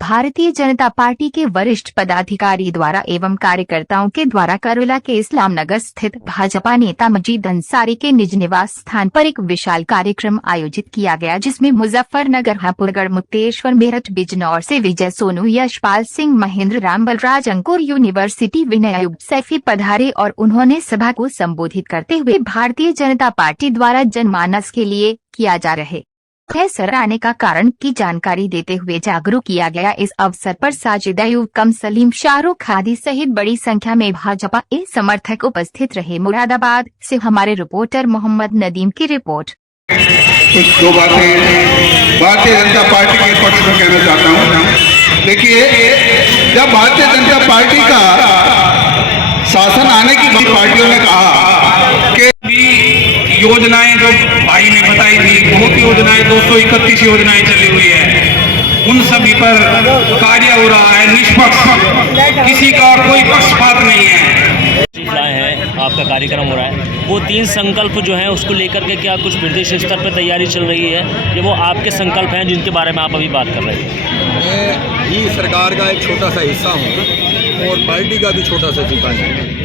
Bharatiya Janata party के वरिष्ठ पदाधिकारी द्वारा एवं कार्यकर्ताओं के द्वारा करोला के इस्लाम नगर स्थित भाजपा नेता मजीद अंसारी के निज निवास स्थान पर एक विशाल कार्यक्रम आयोजित किया गया, जिसमें मुजफ्फरनगर, हापुड़गढ़, मुक्तेश्वर, मेरठ, बिजनौर से विजय सोनू, यशपाल सिंह, महेंद्र राम, बलराज, अंकुर यूनिवर्सिटी, विनय अयूब, सैफी पधारे और उन्होंने सभा को संबोधित करते हुए भारतीय जनता पार्टी द्वारा जनमानस के लिए किया जा रहे सराहने का कारण की जानकारी देते हुए जागरूक किया गया। इस अवसर पर साजिद अयूब, कम सलीम, शाहरुख खादी सहित बड़ी संख्या में भाजपा के समर्थक उपस्थित रहे। मुरादाबाद से हमारे रिपोर्टर मोहम्मद नदीम की रिपोर्ट। कुछ दो बातें भारतीय जनता पार्टी के पक्ष में कहना चाहता हूँ। देखिए, जब भारतीय जनता पार्टी का शासन आने की पार्टियों ने कहा कि योजनाएं जो भाई ने बताई थी, बहुत योजनाएं, 231 योजनाएं चली हुई है, उन सभी पर कार्य हो रहा है निष्पक्ष, किसी का कोई पक्षपात नहीं है। आपका कार्यक्रम हो रहा है, वो 3 संकल्प जो हैं उसको लेकर के क्या कुछ प्रदेश स्तर पर तैयारी चल रही है, ये वो आपके संकल्प हैं जिनके बारे में आप अभी बात कर रहे हैं? मैं ही सरकार का एक छोटा सा हिस्सा हूँ और पार्टी का भी छोटा सा सिपाही हूँ।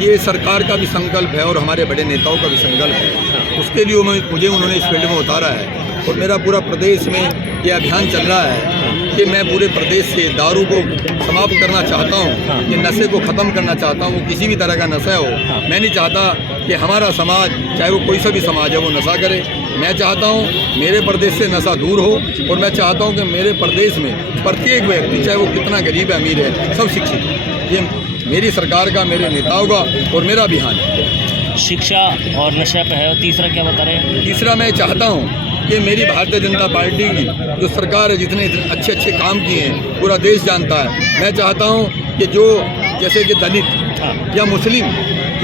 ये सरकार का भी संकल्प है और हमारे बड़े नेताओं का भी संकल्प है। उसके लिए मुझे उन्होंने इस फील्ड में उतारा है और मेरा पूरा प्रदेश में ये अभियान चल रहा है कि मैं पूरे प्रदेश से दारू को समाप्त करना चाहता हूँ, कि नशे को ख़त्म करना चाहता हूँ। किसी भी तरह का नशा हो, मैं नहीं चाहता कि हमारा समाज, चाहे वो कोई सा भी समाज है, वो नशा करे। मैं चाहता हूँ मेरे प्रदेश से नशा दूर हो और मैं चाहता हूँ कि मेरे प्रदेश में प्रत्येक व्यक्ति, चाहे वो कितना गरीब है अमीर है, सब शिक्षित हो। ये मेरी सरकार का, मेरे नेताओं का और मेरा अभियान है। शिक्षा और नशा पे है। और तीसरा क्या बता रहे हैं? तीसरा, मैं चाहता हूँ कि मेरी भारतीय जनता पार्टी की जो सरकार है, जितने अच्छे अच्छे काम किए हैं पूरा देश जानता है। मैं चाहता हूँ कि जो जैसे कि दलित या मुस्लिम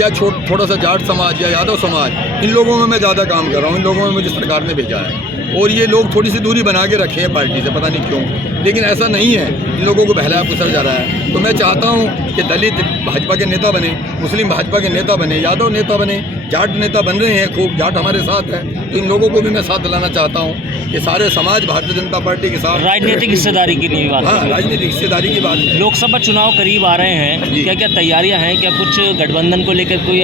या थोड़ा सा जाट समाज या यादव समाज, इन लोगों में मैं ज़्यादा काम कर रहा हूँ। इन लोगों में मुझे सरकार ने भेजा है और ये लोग थोड़ी सी दूरी बना के रखे हैं पार्टी से, पता नहीं क्यों, लेकिन ऐसा नहीं है। इन लोगों को बहलाया फुसला जा रहा है। तो मैं चाहता हूँ कि दलित भाजपा के नेता बने, मुस्लिम भाजपा के नेता बने, यादव नेता बने, जाट नेता बन रहे हैं, खूब जाट हमारे साथ है, तो इन लोगों को भी मैं साथ दिलाना चाहता हूँ कि सारे समाज भारतीय जनता पार्टी के साथ। राजनीतिक हिस्सेदारी की नहीं बात? हाँ, राजनीतिक हिस्सेदारी की बात। लोकसभा चुनाव करीब आ रहे हैं, क्या क्या तैयारियां हैं? क्या कुछ गठबंधन को लेकर कोई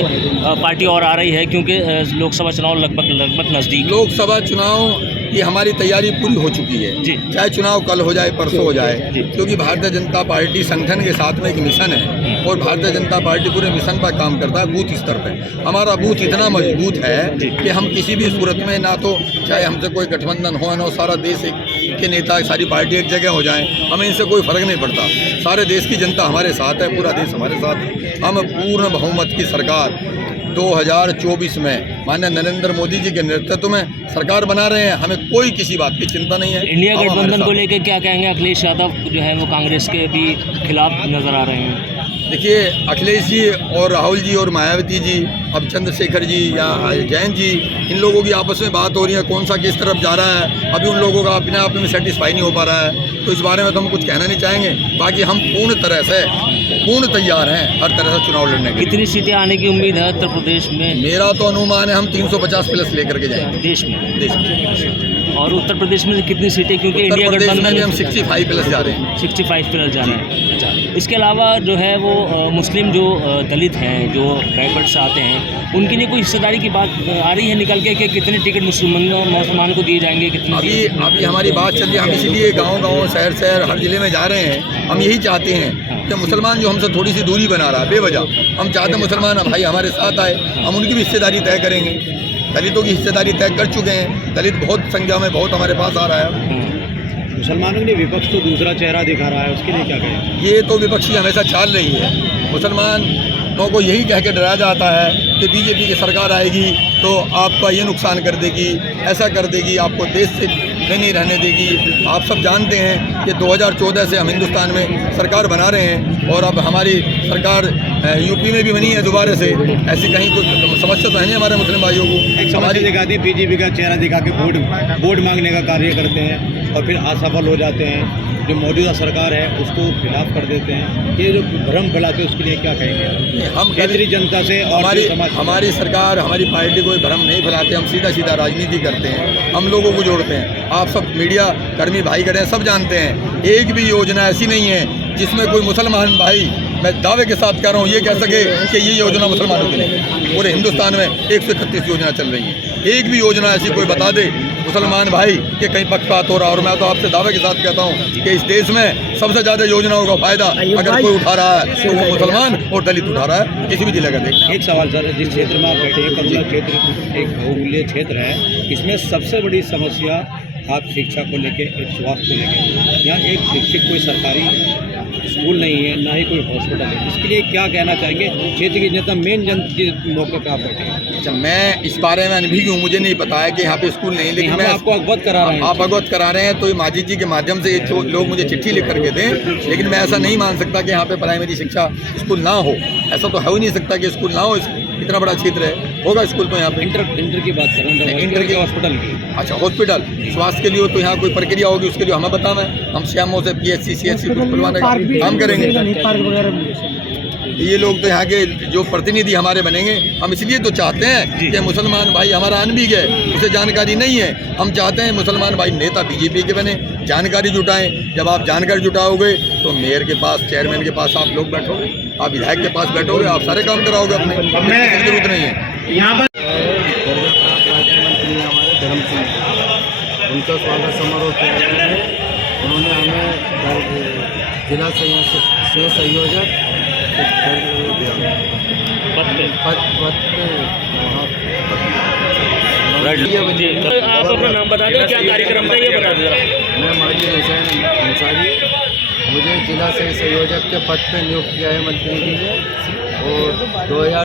पार्टी और आ रही है, क्योंकि लोकसभा चुनाव लगभग नज़दीक? लोकसभा चुनाव की हमारी तैयारी पूरी हो चुकी है, चाहे चुनाव कल हो जाए, परसों हो जाए, क्योंकि भारतीय जनता पार्टी संगठन के साथ में एक मिशन है और भारतीय जनता पार्टी पूरे मिशन पर काम करता है बूथ स्तर पर। हमारा बूथ इतना मजबूत है कि हम किसी भी सूरत में, ना तो चाहे हमसे कोई गठबंधन हो, ना सारा देश के नेता, सारी पार्टी एक जगह हो जाएं, हमें इनसे कोई फर्क नहीं पड़ता। सारे देश की जनता हमारे साथ है, पूरा देश हमारे साथ है। हम पूर्ण बहुमत की सरकार 2024 में माननीय नरेंद्र मोदी जी के नेतृत्व में सरकार बना रहे हैं। हमें कोई किसी बात की चिंता नहीं है। इंडिया गठबंधन को लेकर क्या कहेंगे? अखिलेश यादव जो है वो कांग्रेस के भी खिलाफ नजर आ रहे हैं। देखिए, अखिलेश जी और राहुल जी और मायावती जी, अब चंद्रशेखर जी या जैन जी, इन लोगों की आपस में बात हो रही है, कौन सा किस तरफ जा रहा है, अभी उन लोगों का अपने आप में सेटिस्फाई नहीं हो पा रहा है। तो इस बारे में तो हम कुछ कहना नहीं चाहेंगे। बाकी हम पूर्ण तैयार हैं हर तरह से चुनाव लड़ने के। कितनी सीटें आने की उम्मीद है उत्तर प्रदेश में? मेरा तो अनुमान है हम 350 प्लस लेकर के जाएंगे देश में। और उत्तर प्रदेश में कितनी सीटें? क्योंकि इंडिया गठबंधन में हम 65 प्लस जा रहे हैं। 65 प्लस जा रहे हैं। अच्छा, इसके अलावा जो है वो मुस्लिम जो दलित हैं, जो बैकवर्ड से आते हैं, उनके लिए कोई हिस्सेदारी की बात आ रही है निकल के कि कितने टिकट मुसलमान को दिए जाएंगे? कितने? अभी हमारी बात चल रही है। हम इसीलिए गाँव शहर हर जिले में जा रहे हैं। हम यही चाहते हैं कि मुसलमान जो हमसे थोड़ी सी दूरी बना रहा है बेवजह, हम चाहते हैं मुसलमान भाई हमारे साथ आए, हम उनकी भी हिस्सेदारी तय करेंगे। दलितों की हिस्सेदारी तय कर चुके हैं। दलित बहुत संख्या में बहुत हमारे पास आ रहा है। मुसलमानों के विपक्ष तो दूसरा चेहरा दिखा रहा है, उसके लिए क्या कहें? ये तो विपक्ष की हमेशा चाल रही है। मुसलमानों को यही कह के डराया जाता है कि बीजेपी की सरकार आएगी तो आपका ये नुकसान कर देगी, ऐसा कर देगी, आपको देश से नहीं रहने देगी। आप सब जानते हैं कि 2014 से हम हिंदुस्तान में सरकार बना रहे हैं और अब हमारी सरकार यूपी में भी बनी है दोबारा से। ऐसी कहीं कोई समस्या तो है नहीं हमारे मुस्लिम भाइयों को। एक समस्या दिखाती है, बीजेपी का चेहरा दिखा के वोट मांगने का कार्य करते हैं और फिर असफल हो जाते हैं। जो मौजूदा सरकार है उसको खिलाफ कर देते हैं। ये जो भ्रम फैलाते हैं उसके लिए क्या कहेंगे? हम केंद्रीय जनता से और हमारी सरकार, हमारी पार्टी कोई भ्रम नहीं फैलाते। हम सीधा राजनीति करते हैं, हम लोगों को जोड़ते हैं। आप सब मीडिया कर्मी भाई करें, सब जानते हैं एक भी योजना ऐसी नहीं है जिसमें कोई मुसलमान भाई, मैं दावे के साथ कह रहा हूँ, ये कह सके कि ये योजना मुसलमानों की नहीं। पूरे हिंदुस्तान में 131 योजना चल रही है, एक भी योजना ऐसी कोई बता दे मुसलमान भाई कि कहीं पक्षपात हो रहा। और मैं तो आपसे दावे के साथ कहता हूँ कि इस देश में सबसे ज़्यादा योजनाओं का फायदा अगर कोई उठा रहा है तो वो मुसलमान और दलित उठा रहा है, किसी भी जिले का देख। एक सवाल सर, जिस क्षेत्र में आप बैठे हैं, करुला क्षेत्र एक बहुमूल्य क्षेत्र है, इसमें सबसे बड़ी समस्या आप शिक्षा को लेके, एक स्वास्थ्य को लेके, यहाँ एक शिक्षित कोई सरकारी स्कूल नहीं है, ना ही कोई हॉस्पिटल है। इसके लिए क्या कहना चाहेंगे क्षेत्र की जनता, मेन जन जिस मौके पर आप बैठे हैं? अच्छा, मैं इस बारे में अनभिज्ञ हूँ, मुझे नहीं पता है कि यहाँ पे स्कूल नहीं, लेकिन मैं आपको अवगत करा रहे हैं। आप अवगत करा रहे हैं तो ये माजिद जी के माध्यम से ये लोग मुझे चिट्ठी लिख करके दें, लेकिन मैं ऐसा नहीं मान सकता कि यहाँ पे प्राइमरी शिक्षा स्कूल ना हो। ऐसा तो हो ही नहीं सकता कि स्कूल ना हो, इतना बड़ा क्षेत्र है, होगा स्कूल तो यहाँ पे। इंटर की बात कर रहे हैं, इंटर के हॉस्पिटल की। अच्छा, हॉस्पिटल स्वास्थ्य के लिए तो यहाँ कोई प्रक्रिया होगी, उसके लिए हमें बताना है, हम सीएमओ से PHC CHC कुछ खुलवाने का काम करेंगे। ये लोग तो यहाँ के जो प्रतिनिधि हमारे बनेंगे, हम इसलिए तो चाहते हैं कि मुसलमान भाई हमारा अनभिज्ञ है, उसे जानकारी नहीं है, हम चाहते हैं मुसलमान भाई नेता BJP के बने, जानकारी जुटाएं। जब आप जानकारी जुटाओगे तो मेयर के पास, चेयरमैन के पास आप लोग बैठोगे, आप विधायक के पास बैठोगे, आप सारे काम कराओगे अपने, किसी जरूरत नहीं है। यहाँ पर हमारे धर्म सिंह, उनका स्वागत समारोह किया गया है। उन्होंने हमें जिला संयोजक आप अपना नाम बता दें, क्या कार्यक्रम था ये बता दें। मैं माजिद हुसैन अंसारी, मुझे जिला संयोजक के पद पर नियुक्त किया है मंत्री जी ने, और 2000